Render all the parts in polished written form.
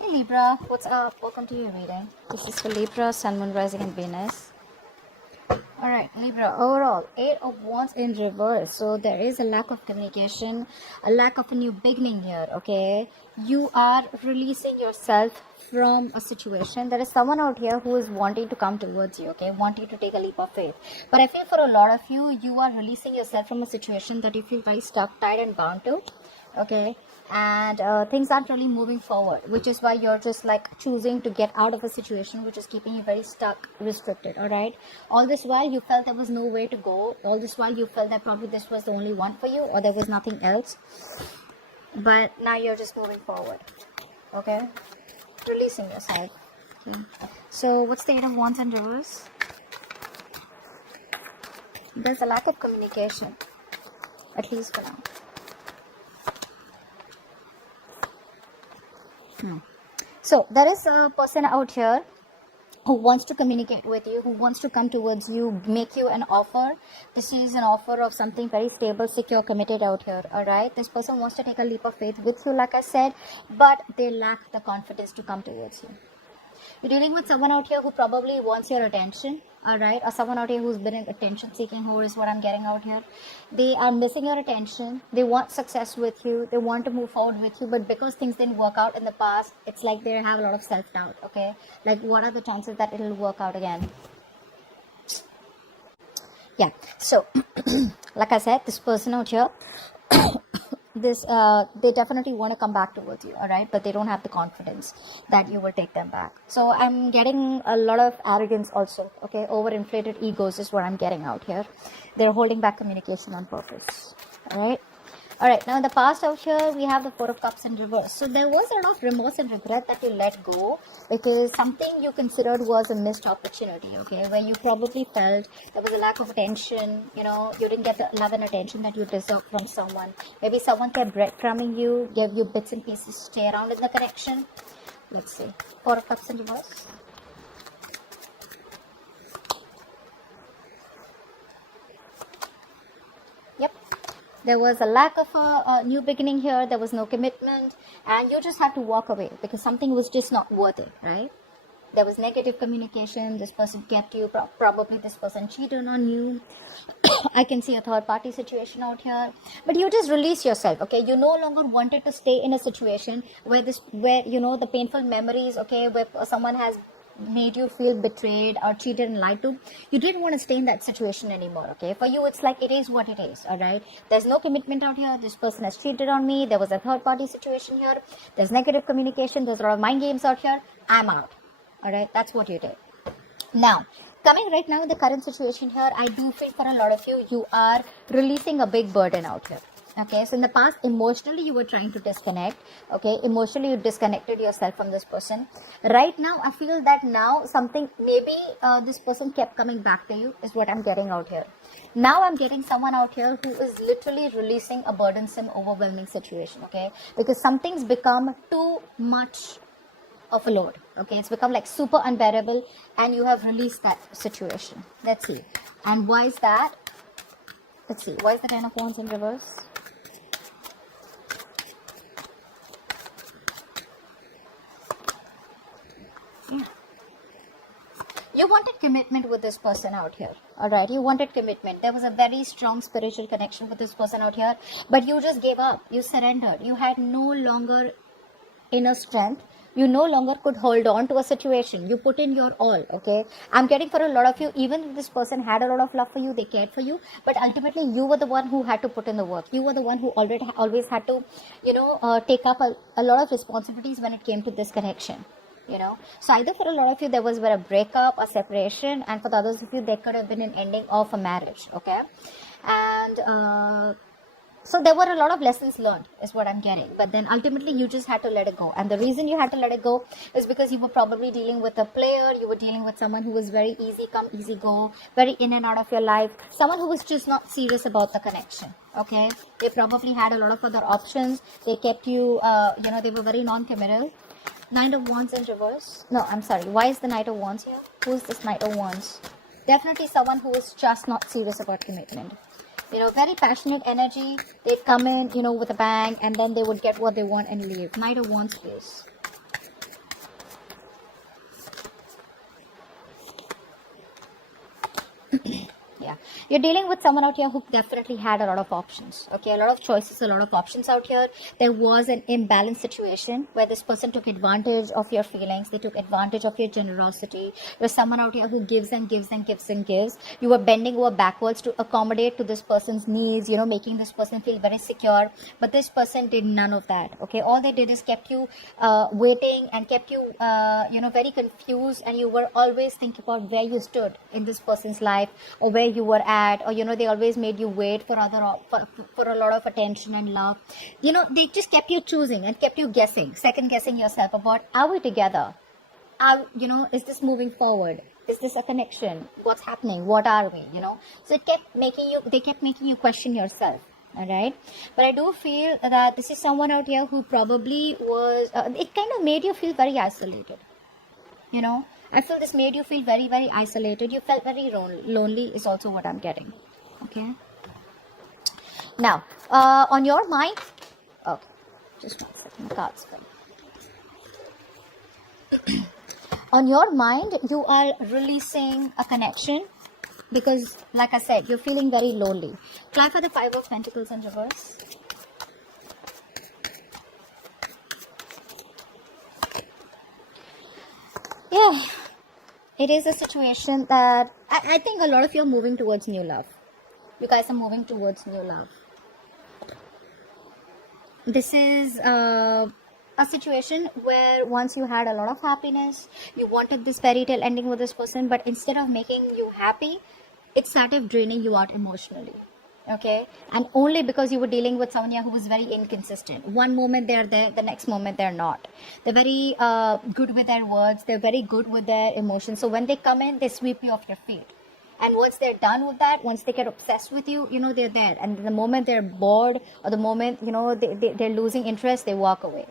Hey Libra, what's up? Welcome to your reading. This is for Libra, Sun, Moon, Rising, and Venus. Alright, Libra, overall, 8 of Wands in reverse. So there is a lack of communication, a lack of a new beginning here, okay? You are releasing yourself from a situation. There is someone out here who is wanting to come towards you, okay? Wanting to take a leap of faith. But I feel for a lot of you, you are releasing yourself from a situation that you feel very stuck, tied, and bound to, okay? And things aren't really moving forward, which is why you're just like choosing to get out of a situation which is keeping you very stuck, restricted. All right, all this while you felt there was no way to go. All this while you felt that probably this was the only one for you, or there was nothing else, but now you're just moving forward, okay, releasing yourself. Okay, so what's the 8 of Wands in reverse? There's a lack of communication, at least for now. So there is a person out here who wants to communicate with you, who wants to come towards you, make you an offer. This is an offer of something very stable, secure, committed out here. All right, this person wants to take a leap of faith with you, like I said, but they lack the confidence to come towards you. You're dealing with someone out here who probably wants your attention, all right, or someone out here who's been in attention seeking, who is what I'm getting out here. They are missing your attention. They want success with you. They want to move forward with you, but because things didn't work out in the past, it's like they have a lot of self-doubt, okay? Like, what are the chances that it'll work out again? Yeah, so like I said, this person out here they definitely want to come back towards you, all right, but they don't have the confidence that you will take them back. So I'm getting a lot of arrogance also, okay? Overinflated egos is what I'm getting out here. They're holding back communication on purpose, all right. Now in the past out here we have the 4 of Cups in reverse. So there was a lot of remorse and regret that you let go because something you considered was a missed opportunity, okay, where you probably felt there was a lack of attention, you know, you didn't get the love and attention that you deserved from someone. Maybe someone kept breadcrumbing you, gave you bits and pieces to stay around in the connection. Let's see, 4 of Cups in reverse. Yep. There was a lack of a new beginning here. There was no commitment, and you just had to walk away because something was just not worth it, right? There was negative communication. This person kept you, probably this person cheated on you. I can see a third party situation out here, but you just release yourself, okay? You no longer wanted to stay in a situation where you know, the painful memories, okay, where someone has made you feel betrayed or cheated and lied to. You didn't want to stay in that situation anymore, okay? For you, it's like it is what it is, all right? There's no commitment out here. This person has cheated on me. There was a third party situation here. There's negative communication. There's a lot of mind games out here. I'm out, all right? That's what you did. Now, coming right now in the current situation here, I do feel for a lot of you, you are releasing a big burden out here. Okay, so in the past, emotionally, you were trying to disconnect. Okay, emotionally, you disconnected yourself from this person. Right now, I feel that now something, maybe this person kept coming back to you, is what I'm getting out here. Now I'm getting someone out here who is literally releasing a burdensome, overwhelming situation. Okay, because something's become too much of a load. Okay, it's become like super unbearable, and you have released that situation. Let's see. And why is that? Let's see. Why is the 10 of Wands in reverse? Yeah. You wanted commitment with this person out here, all right? You wanted commitment. There was a very strong spiritual connection with this person out here, but you just gave up. You surrendered. You had no longer inner strength. You no longer could hold on to a situation. You put in your all, okay? I'm getting for a lot of you, even if this person had a lot of love for you, they cared for you, but ultimately you were the one who had to put in the work. You were the one who always had to, you know, take up a lot of responsibilities when it came to this connection. You know, so either for a lot of you there was a breakup, a separation, and for the others of you there could have been an ending of a marriage, okay? And so there were a lot of lessons learned is what I'm getting, but then ultimately you just had to let it go. And the reason you had to let it go is because you were probably dealing with a player. You were dealing with someone who was very easy come, easy go, very in and out of your life, someone who was just not serious about the connection. Okay, they probably had a lot of other options. They kept you, you know, they were very non-committal. 9 of Wands in reverse. No, I'm sorry. Why is the Knight of Wands here? Who is this Knight of Wands? Definitely someone who is just not serious about commitment. You know, very passionate energy. They'd come in, you know, with a bang, and then they would get what they want and leave. Knight of Wands, please. Yeah, you're dealing with someone out here who definitely had a lot of options. Okay, a lot of choices, a lot of options out here. There was an imbalanced situation where this person took advantage of your feelings. They took advantage of your generosity. There's someone out here who gives and gives and gives and gives. You were bending over backwards to accommodate to this person's needs, making this person feel very secure. But this person did none of that. Okay, all they did is kept you waiting and kept you, very confused, and you were always thinking about where you stood in this person's life, or where you were at, or they always made you wait for for a lot of attention and love. They just kept you choosing and kept you guessing, second guessing yourself about, are we together? Is this moving forward? Is this a connection? What's happening? What are we? So they kept making you question yourself. All right, but I do feel that this is someone out here who probably was, it kind of made you feel very isolated. I feel this made you feel very, very isolated. You felt very lonely is also what I'm getting. Okay. Now, on your mind, okay, just 1 second, the cards fell. On your mind, you are releasing a connection because, like I said, you're feeling very lonely. Try for the 5 of Pentacles in reverse. Yeah, it is a situation that I think a lot of you are moving towards new love. You guys are moving towards new love. This is a situation where once you had a lot of happiness, you wanted this fairy tale ending with this person, but instead of making you happy, it started draining you out emotionally. Okay, and only because you were dealing with someone who was very inconsistent. One moment they're there, the next moment they're not. They're very good with their words, they're very good with their emotions. So when they come in, they sweep you off your feet. And once they're done with that, once they get obsessed with you, they're there. And the moment they're bored, or the moment, they're losing interest, they walk away.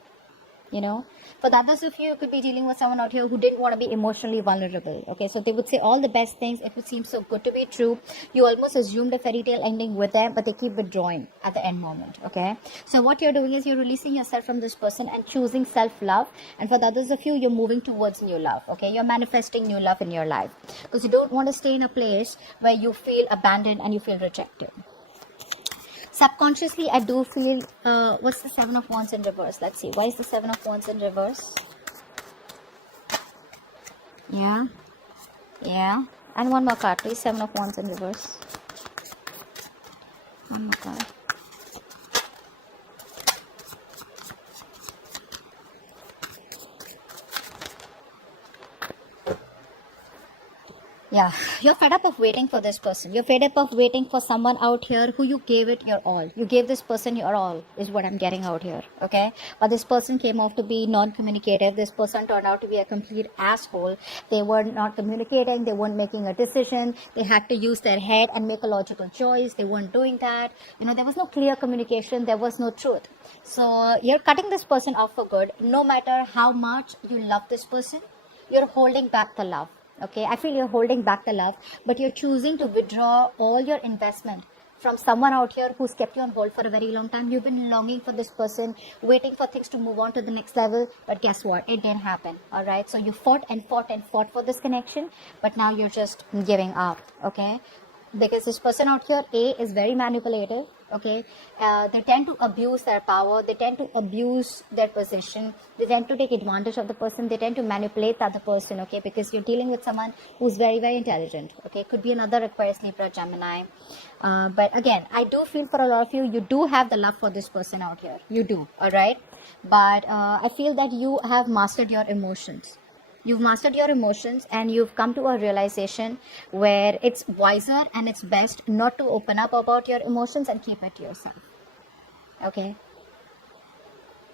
For the others of you, could be dealing with someone out here who didn't want to be emotionally vulnerable. Okay, so they would say all the best things. If it seems so good to be true, you almost assumed a fairy tale ending with them, but they keep withdrawing at the end moment. Okay, so what you're doing is you're releasing yourself from this person and choosing self-love. And for the others of you, you're moving towards new love. Okay, you're manifesting new love in your life because you don't want to stay in a place where you feel abandoned and you feel rejected. Subconsciously, I do feel, what's the 7 of Wands in reverse? Let's see. Why is the 7 of Wands in reverse? Yeah. And one more card, please. 7 of Wands in reverse. One more card. Yeah, you're fed up of waiting for this person. You're fed up of waiting for someone out here who you gave it your all. You gave this person your all, is what I'm getting out here, okay? But this person came off to be non-communicative. This person turned out to be a complete asshole. They were not communicating. They weren't making a decision. They had to use their head and make a logical choice. They weren't doing that. There was no clear communication. There was no truth. So you're cutting this person off for good. No matter how much you love this person, you're holding back the love. Okay, I feel you're holding back the love, but you're choosing to withdraw all your investment from someone out here who's kept you on hold for a very long time. You've been longing for this person, waiting for things to move on to the next level, but guess what? It didn't happen. All right, so you fought and fought and fought for this connection, but now you're just giving up. Okay, because this person out here, is very manipulative. Okay, they tend to abuse their power, they tend to abuse their position, they tend to take advantage of the person, they tend to manipulate the other person. Okay, because you're dealing with someone who's very, very intelligent. Okay, could be another Aquarius, Libra, Gemini, but again, I do feel for a lot of you, you do have the love for this person out here. You do. All right, but I feel that you have mastered your emotions. You've mastered your emotions and you've come to a realization where it's wiser and it's best not to open up about your emotions and keep it to yourself. Okay?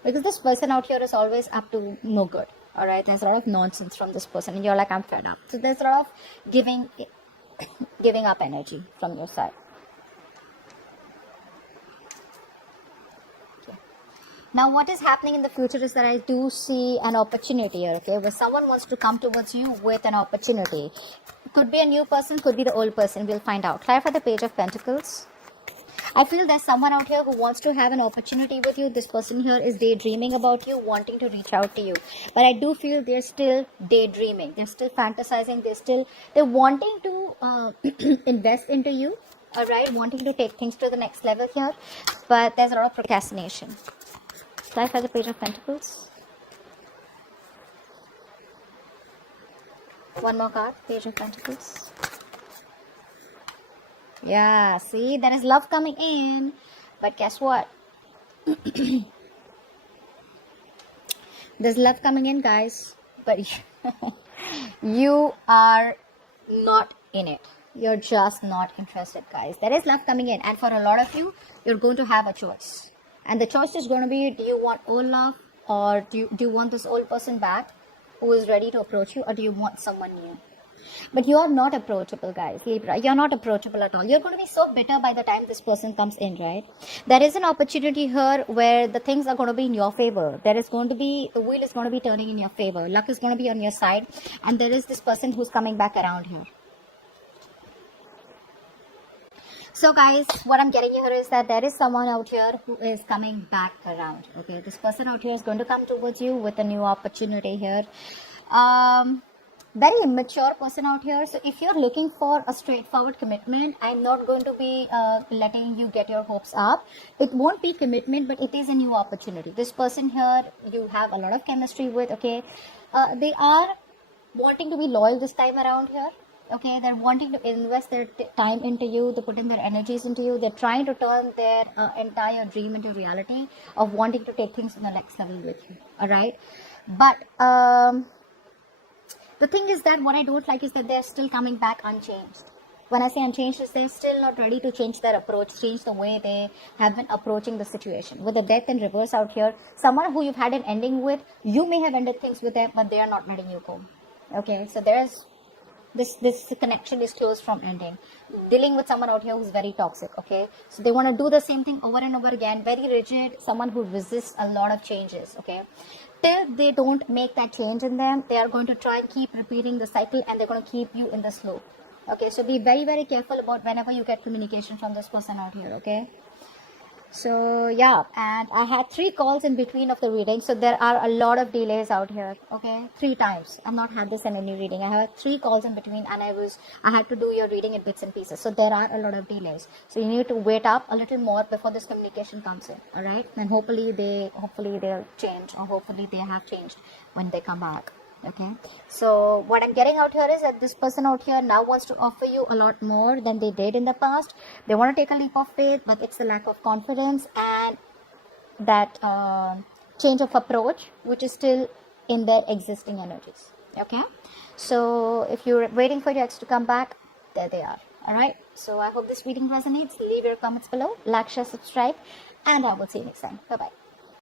Because this person out here is always up to no good. Alright? There's a lot of nonsense from this person and you're like, I'm fed up. So there's a lot of giving up energy from your side. Now, what is happening in the future is that I do see an opportunity here, okay, where someone wants to come towards you with an opportunity. Could be a new person, could be the old person. We'll find out. Clarify the Page of Pentacles. I feel there's someone out here who wants to have an opportunity with you. This person here is daydreaming about you, wanting to reach out to you. But I do feel they're still daydreaming. They're still fantasizing. They're wanting to invest into you, all right, wanting to take things to the next level here, but there's a lot of procrastination. Life has a Page of Pentacles. One more card, Page of Pentacles. Yeah, see, there is love coming in, but guess what? There's love coming in, guys, but you are not in it. You're just not interested, guys. There is love coming in, and for a lot of you, you're going to have a choice, and the choice is going to be: do you want old love, or do you want this old person back who is ready to approach you, or do you want someone new? But you are not approachable, guys. Libra, you're not approachable at all. You're going to be so bitter by the time this person comes in, right? There is an opportunity here where the things are going to be in your favor. There is going to be, the wheel is going to be turning in your favor. Luck is going to be on your side. And there is this person who's coming back around here. So guys, what I'm getting here is that there is someone out here who is coming back around. Okay, this person out here is going to come towards you with a new opportunity here. Very immature person out here. So if you're looking for a straightforward commitment, I'm not going to be letting you get your hopes up. It won't be commitment, but it is a new opportunity. This person here, you have a lot of chemistry with, okay? They are wanting to be loyal this time around here. Okay, they're wanting to invest their time into you, to put in their energies into you. They're trying to turn their entire dream into reality of wanting to take things to the next level with you. All right, but the thing is that what I don't like is that they're still coming back unchanged. When I say unchanged, is they're still not ready to change their approach, change the way they have been approaching the situation. With the Death in reverse out here, someone who you've had an ending with, you may have ended things with them, but they are not letting you go. Okay, so there's this connection is close from ending. Dealing with someone out here who's very toxic, okay? So they want to do the same thing over and over again, very rigid, someone who resists a lot of changes, okay? Till they don't make that change in them, they are going to try and keep repeating the cycle, and they're going to keep you in the loop. Okay, so be very, very careful about whenever you get communication from this person out here, okay? So yeah, and I had 3 calls in between of the reading, so there are a lot of delays out here, okay? 3 times. I've not had this in any reading. I have 3 calls in between, and I had to do your reading in bits and pieces. So there are a lot of delays. So you need to wait up a little more before this communication comes in, all right? And hopefully they'll change, or hopefully they have changed when they come back. Okay, so what I'm getting out here is that this person out here now wants to offer you a lot more than they did in the past. They want to take a leap of faith, but it's the lack of confidence and that change of approach, which is still in their existing energies. Okay, so if you're waiting for your ex to come back, there they are. All right, so I hope this reading resonates. Leave your comments below, like, share, subscribe, and I will see you next time. Bye bye.